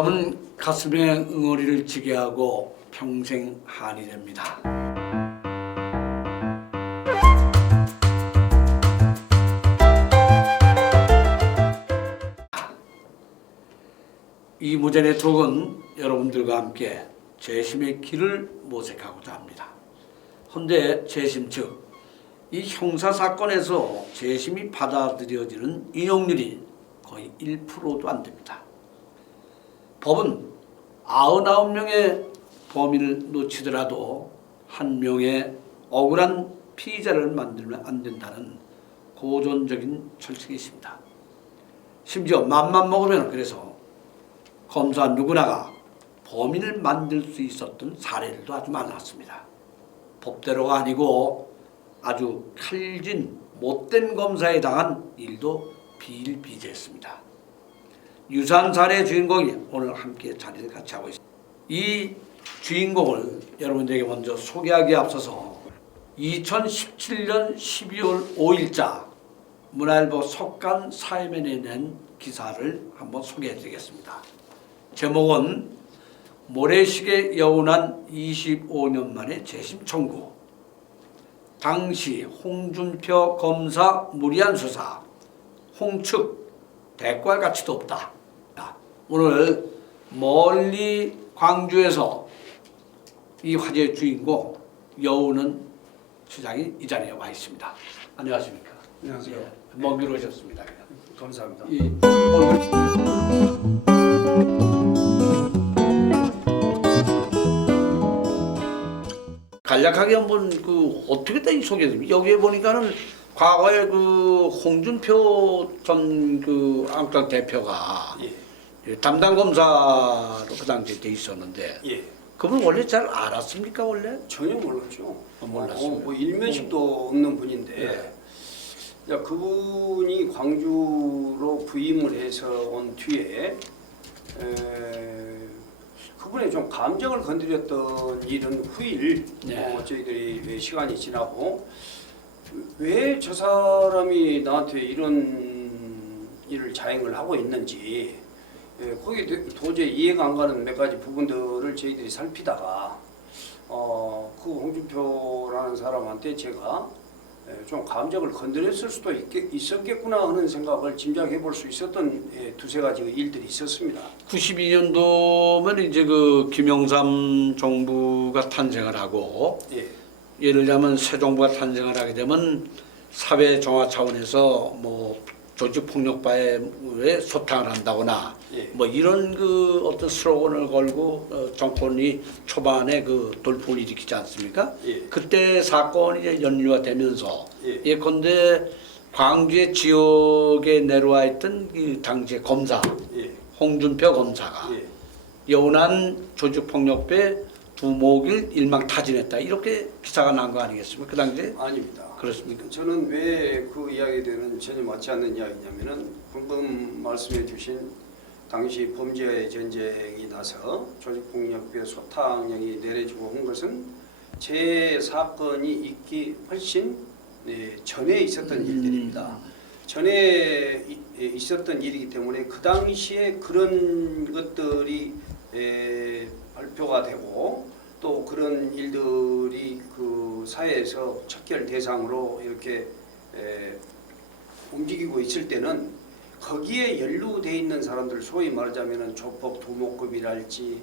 다음은 가슴에 응어리를 지게 하고 평생 한이 됩니다. 이 무제 네트워크는 여러분들과 함께 재심의 길을 모색하고자 합니다. 헌데 재심 즉 이 형사사건에서 재심이 받아들여지는 인용률이 거의 1%도 안 됩니다. 법은 99명의 범인을 놓치더라도 한 명의 억울한 피의자를 만들면 안 된다는 고전적인 철칙이 있습니다. 심지어 맘만 먹으면 그래서 검사 누구나가 범인을 만들 수 있었던 사례들도 아주 많았습니다. 법대로가 아니고 아주 칼진 못된 검사에 당한 일도 비일비재했습니다. 유사한 사례의 주인공이 오늘 함께 자리를 같이 하고 있습니다. 이 주인공을 여러분들에게 먼저 소개하기에 앞서서 2017년 12월 5일자 문화일보 석간 사회면에 낸 기사를 한번 소개해 드리겠습니다. 제목은 모래시계 여운한 25년 만에 재심 청구, 당시 홍준표 검사 무리한 수사, 홍측 대꾸할 가치도 없다. 오늘 멀리 광주에서 이 화제의 주인공 여우는 시장이 이 자리에 와 있습니다. 안녕하십니까? 안녕하세요. 예, 먼 길 오셨습니다. 감사합니다. 간략하게 한번 어떻게 된 소개됩니까? 여기에 보니까는 과거에 홍준표 전 안과 대표가 담당 검사로 그 당시에 돼 있었는데 그분 원래 잘 알았습니까 원래? 전혀 몰랐죠. 몰랐어요. 뭐 일면식도 없는 분인데 야, 그분이 광주로 부임을 해서 온 뒤에 그분의 좀 감정을 건드렸던 일은 후일 저희들이 시간이 지나고 왜 저 사람이 나한테 이런 일을 자행을 하고 있는지 거기 도저히 이해가 안 가는 몇 가지 부분들을 저희들이 살피다가 그 홍준표라는 사람한테 제가 좀 감정을 건드렸을 수도 있었겠구나 하는 생각을 짐작해 볼 수 있었던 두세 가지 일들이 있었습니다. 92년도면 이제 김영삼 정부가 탄생을 하고 예를 들자면 새 정부가 탄생을 하게 되면 사회 정화 차원에서 뭐 조직폭력과의 소탕을 한다거나 뭐 이런 어떤 슬로건을 걸고 정권이 초반에 돌풍을 일으키지 않습니까? 그때 사건이 이제 연루화되면서 예컨대 광주의 지역에 내려와 있던 당시의 검사 홍준표 검사가 여운한 조직폭력배 두목일 일망타진했다 이렇게 기사가 난 거 아니겠습니까? 그 당시에? 아닙니다. 그렇습니까? 저는 왜 그 이야기들은 전혀 맞지 않는 이야기냐면은 방금 말씀해 주신 당시 범죄 전쟁이 나서 조직폭력배 소탕령이 내려지고 한 것은 제 사건이 있기 훨씬 전에 있었던 일들입니다. 전에 있었던 일이기 때문에 그 당시에 그런 것들이 발표가 되고 또 그런 일들이 그 사회에서 척결 대상으로 이렇게 움직이고 있을 때는 거기에 연루되어 있는 사람들, 소위 말하자면 조폭 두목급이랄지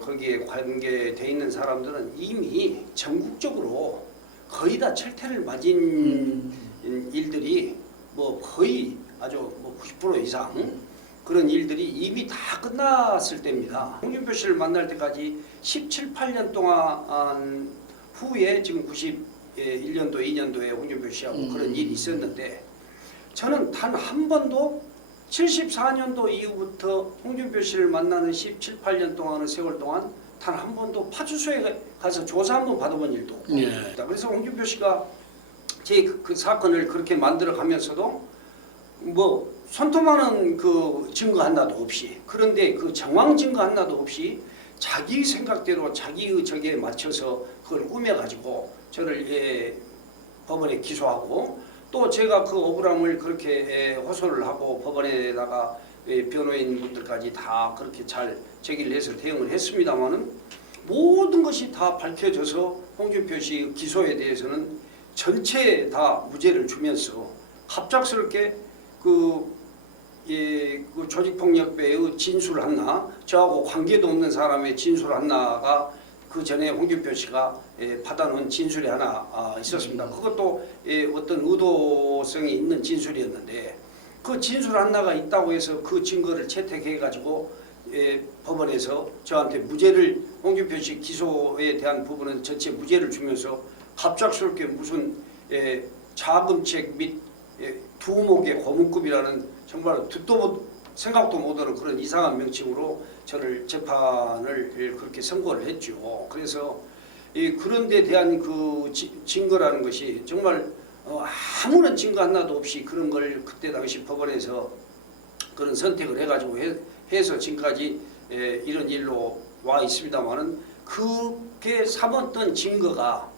거기에 관계되어 있는 사람들은 이미 전국적으로 거의 다 철퇴를 맞은 일들이 뭐 거의 아주 뭐 90% 이상 그런 일들이 이미 다 끝났을 때입니다. 홍준표 씨를 만날 때까지 17, 18년 동안 후에 지금 91년도, 2년도에 홍준표 씨하고 그런 일이 있었는데 저는 단 한 번도 74년도 이후부터 홍준표 씨를 만나는 17, 18년 동안의 세월 동안 단 한 번도 파출소에 가서 조사 한번 받아본 일도 없고 그래서 홍준표 씨가 제 그 사건을 그렇게 만들어 가면서도 뭐 손톱만한 그 증거 하나도 없이 그런데 그 정황 증거 하나도 없이 자기 생각대로 자기의 적에 맞춰서 그걸 꾸며가지고 저를 법원에 기소하고 또 제가 그 억울함을 그렇게 호소를 하고 법원에다가 변호인분들까지 다 그렇게 잘 제기를 해서 대응을 했습니다마는 모든 것이 다 밝혀져서 홍준표 씨 기소에 대해서는 전체 다 무죄를 주면서 갑작스럽게 그 조직폭력배의 진술 하나, 저하고 관계도 없는 사람의 진술 하나가 그 전에 홍준표 씨가 받아놓은 진술이 하나 있었습니다. 그것도 어떤 의도성이 있는 진술이었는데 그 진술 하나가 있다고 해서 그 증거를 채택해가지고 법원에서 저한테 무죄를 홍준표 씨 기소에 대한 부분은 전체 무죄를 주면서 갑작스럽게 무슨 자금책 및 두목의 고문급이라는 정말 듣도 생각도 못하는 그런 이상한 명칭으로 저를 재판을 그렇게 선고를 했죠. 그래서 그런 데 대한 그 증거라는 것이 정말 아무런 증거 하나도 없이 그런 걸 그때 당시 법원에서 그런 선택을 해가지고 해서 지금까지 이런 일로 와 있습니다만은 그게 삼았던 증거가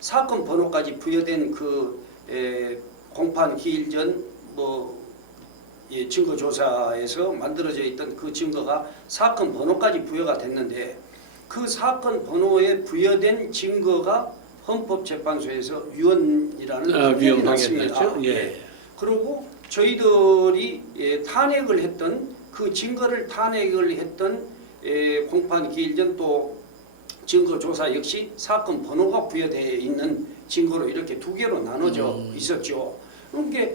사건 번호까지 부여된 그 공판 기일 전 증거 조사에서 만들어져 있던 그 증거가 사건 번호까지 부여가 됐는데 그 사건 번호에 부여된 증거가 헌법재판소에서 위헌이라는 판결이 났습니다. 예. 그리고 저희들이 탄핵을 했던 그 증거를 탄핵을 했던 공판 기일 전 또 증거 조사 역시 사건 번호가 부여되어 있는 증거로 이렇게 두 개로 나눠져 있었죠. 그러니까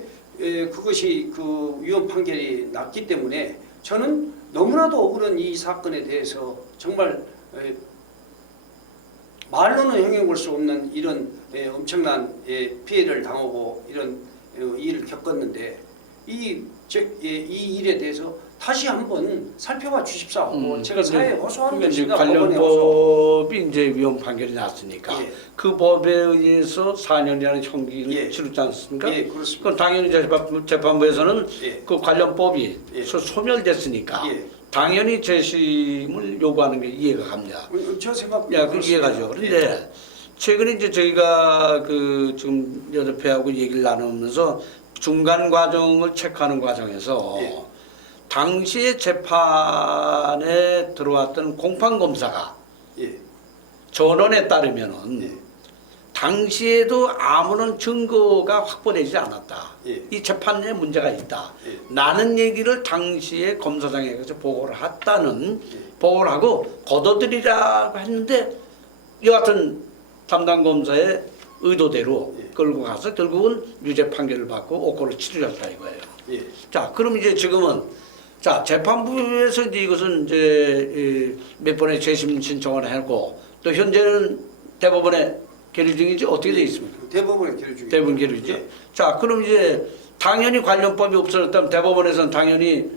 그것이 그 위헌 판결이 났기 때문에 저는 너무나도 억울한 이 사건에 대해서 정말 말로는 형용할 수 없는 이런 엄청난 피해를 당하고 이런 일을 겪었는데 이 일에 대해서 다시 한번 살펴봐 주십사고 제가 사회에 호소하는 것입니다. 관련법이 이제 위헌 판결이 났으니까 예. 그 법에 의해서 4년이라는 형기를 예. 치르지 않습니까? 예, 그렇습니다. 그럼 당연히 재판부에서는 예. 그 관련법이 예. 소멸됐으니까 예. 당연히 재심을 요구하는 게 이해가 갑니다. 저 생각 그 이해가죠. 그런데 예. 최근에 이제 저희가 그 지금 여덟배하고 얘기를 나누면서 중간 과정을 체크하는 과정에서 예. 당시에 재판에 들어왔던 공판 검사가 예. 전원에 따르면은 예. 당시에도 아무런 증거가 확보되지 않았다. 예. 이 재판에 문제가 있다. 예. 라는 얘기를 당시에 검사장에 가서 보고를 했다는 보고를 하고 거둬들이라고 했는데 여하튼 담당 검사의 의도대로 예. 끌고 가서 결국은 유죄 판결을 받고 옥고를 치르셨다 이거예요. 예. 자, 그럼 이제 지금은 자 재판부에서 이제 이것은 이제 몇 번의 재심 신청을 했고 또 현재는 대법원에 계류 중이지 어떻게 돼 있습니까? 대법원에 계류 중입니다. 대법원 계류죠. 예. 자, 그럼 이제 당연히 관련법이 없어졌다면 대법원에서는 당연히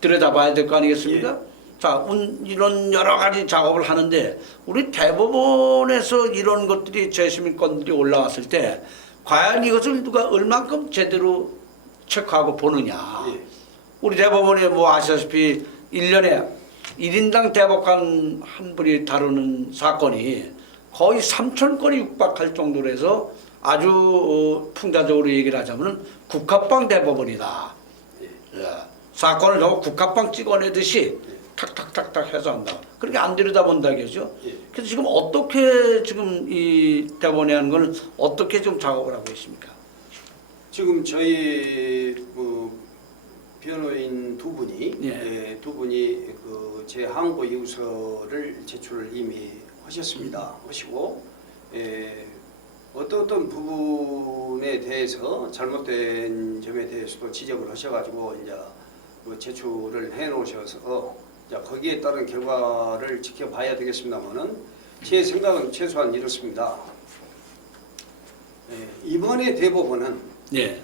들여다봐야 될 거 아니겠습니까? 자, 이런 여러 가지 작업을 하는데 우리 대법원에서 이런 것들이 재심건들이 올라왔을 때 과연 이것을 누가 얼만큼 제대로 체크하고 보느냐. 예. 우리 대법원에 뭐 아시다시피 1년에 1인당 대법관 한 분이 다루는 사건이 거의 3,000건이 육박할 정도로 해서 아주 풍자적으로 얘기를 하자면 국합방 대법원이다. 예. 사건을 저 국합방 찍어내듯이 탁탁탁탁 해서 한다. 그렇게 안 들여다본다 겠죠. 예. 그래서 지금 어떻게 지금 이 대법원에 하는 걸 어떻게 좀 작업을 하고 있습니까? 지금 저희 변호인 두 분이 예. 두 분이 제 항고 이유서를 제출을 이미 하셨습니다. 하시고 어떤 부분에 대해서 잘못된 점에 대해서도 지적을 하셔가지고 이제 제출을 해놓으셔서 거기에 따른 결과를 지켜봐야 되겠습니다만은 제 생각은 최소한 이렇습니다. 이번에 대법원은 예.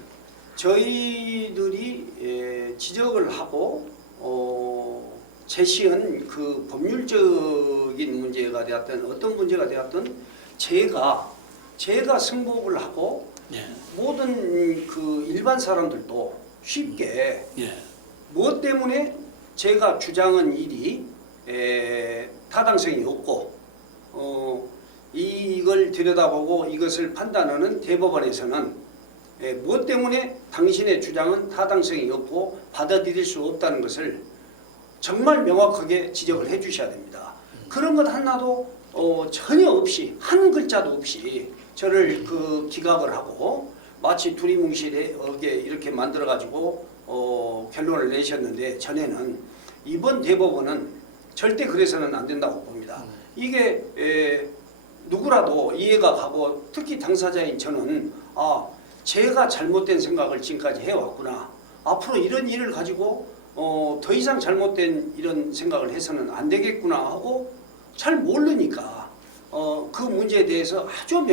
저희들이 지적을 하고 제시한 그 법률적인 문제가 되었든 어떤 문제가 되었든 제가 승복을 하고 예. 모든 그 일반 사람들도 쉽게 예. 무엇 때문에 제가 주장한 일이 타당성이 없고 이걸 들여다보고 이것을 판단하는 대법원에서는 무엇 때문에 당신의 주장은 타당성이 없고 받아들일 수 없다는 것을 정말 명확하게 지적을 해 주셔야 됩니다. 그런 것 하나도 전혀 없이 한 글자도 없이 저를 기각을 하고 마치 두리뭉실하게 이렇게 만들어 가지고 결론을 내셨는데, 전에는 이번 대법원은 절대 그래서는 안 된다고 봅니다. 이게 누구라도 이해가 가고, 특히 당사자인 저는 제가 잘못된 생각을 지금까지 해왔구나, 앞으로 이런 일을 가지고 더 이상 잘못된 이런 생각을 해서는 안 되겠구나 하고, 잘 모르니까 그 문제에 대해서 아주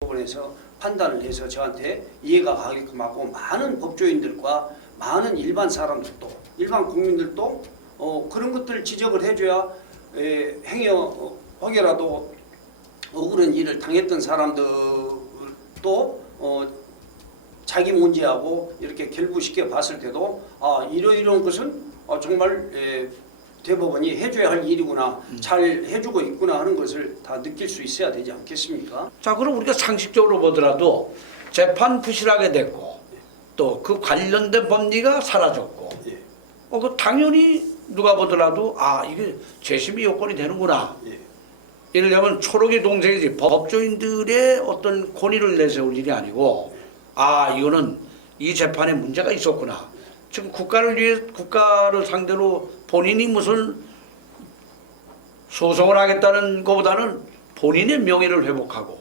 법원에서 판단을 해서 저한테 이해가 가게끔 하고, 많은 법조인들과 많은 일반 사람들도, 일반 국민들도 그런 것들을 지적을 해줘야 혹여라도 억울한 일을 당했던 사람들도 자기 문제하고 이렇게 결부시켜 봤을 때도 이러이러한 것은 정말 대법원이 해줘야 할 일이구나, 잘 해주고 있구나 하는 것을 다 느낄 수 있어야 되지 않겠습니까? 자, 그럼 우리가 상식적으로 보더라도 재판 부실하게 됐고 또 그 관련된 법리가 사라졌고, 예. 그 당연히 누가 보더라도 이게 재심의 요건이 되는구나. 예. 예를 들면 초록이 동생이지, 법조인들의 어떤 권위를 내세울 일이 아니고, 이거는 이 재판에 문제가 있었구나. 지금 국가를 상대로 본인이 무슨 소송을 하겠다는 것보다는 본인의 명예를 회복하고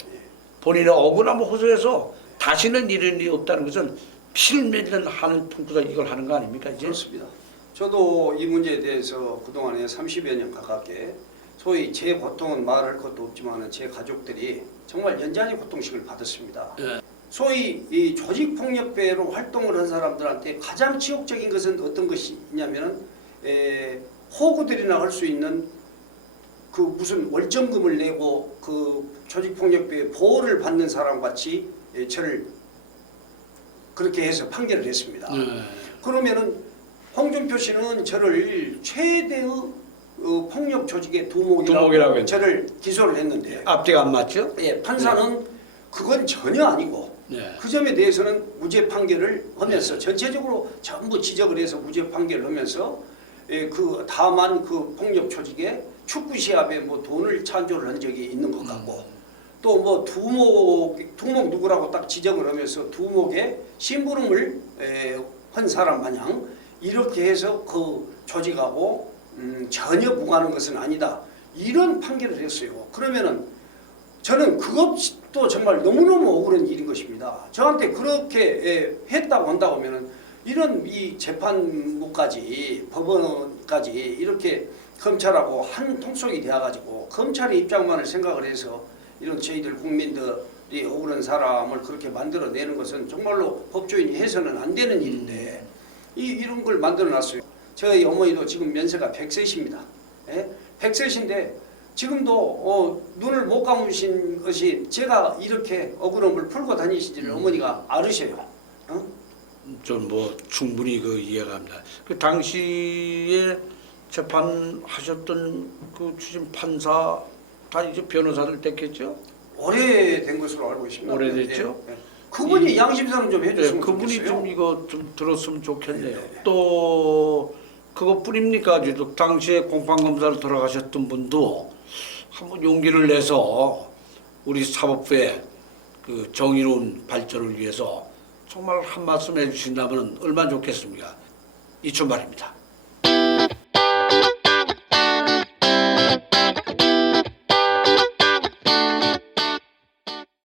본인의 억울함을 호소해서 다시는 이런 일이 없다는 것은 필면이라는 하는 품고서 이걸 하는 거 아닙니까 이제? 그렇습니다. 저도 이 문제에 대해서 그동안에 30여 년 가깝게, 소위 제 고통은 말할 것도 없지만 제 가족들이 정말 연장의 고통식을 받았습니다. 네. 소위 이 조직폭력배로 활동을 한 사람들한테 가장 치욕적인 것은 어떤 것이냐면, 호구들이나 할 수 있는 그 무슨 월정금을 내고 그 조직폭력배 보호를 받는 사람 같이 저를 그렇게 해서 판결을 했습니다. 그러면은 홍준표 씨는 저를 최대의 폭력 조직의 두목이라고 저를 기소를 했는데, 앞뒤가 안 맞죠? 예, 판사는 그건 전혀 아니고 그 점에 대해서는 무죄 판결을 하면서 전체적으로 전부 지적을 해서 무죄 판결을 하면서, 다만 그 폭력 조직에 축구 시합에 뭐 돈을 찬조를 한 적이 있는 것 같고, 또 뭐 두목 누구라고 딱 지적을 하면서 두목의 심부름을 한 사람 마냥 이렇게 해서 그 조직하고 전혀 무관한 것은 아니다, 이런 판결을 했어요. 그러면은 저는 그것도 정말 너무너무 억울한 일인 것입니다. 저한테 그렇게 했다고 한다고 하면은 이런 이 재판부까지 법원까지 이렇게 검찰하고 한 통속이 되어가지고 검찰의 입장만을 생각을 해서 이런 저희들 국민들이 억울한 사람을 그렇게 만들어내는 것은 정말로 법조인이 해서는 안 되는 일인데, 이런 걸 만들어놨어요. 저희 어머니도 지금 연세가 100세십니다. 100세신데 지금도 눈을 못 감으신 것이 제가 이렇게 억울함을 풀고 다니시지를 어머니가 알으셔요. 좀 뭐 충분히 이해가 갑니다. 그 당시에 재판하셨던 그 추심 판사 다 이제 변호사들 됐겠죠? 오래된 것으로 알고 있습니다. 오래됐죠? 그분이 양심상은 좀 해줬으면 그분이 좋겠어요. 좀 이거 좀 들었으면 좋겠네요. 네. 또 그것뿐입니까? 당시에 공판검사로 돌아가셨던 분도 한번 용기를 내서 우리 사법부의 그 정의로운 발전을 위해서 정말 한 말씀 해주신다면 얼마나 좋겠습니까? 이춘만입니다.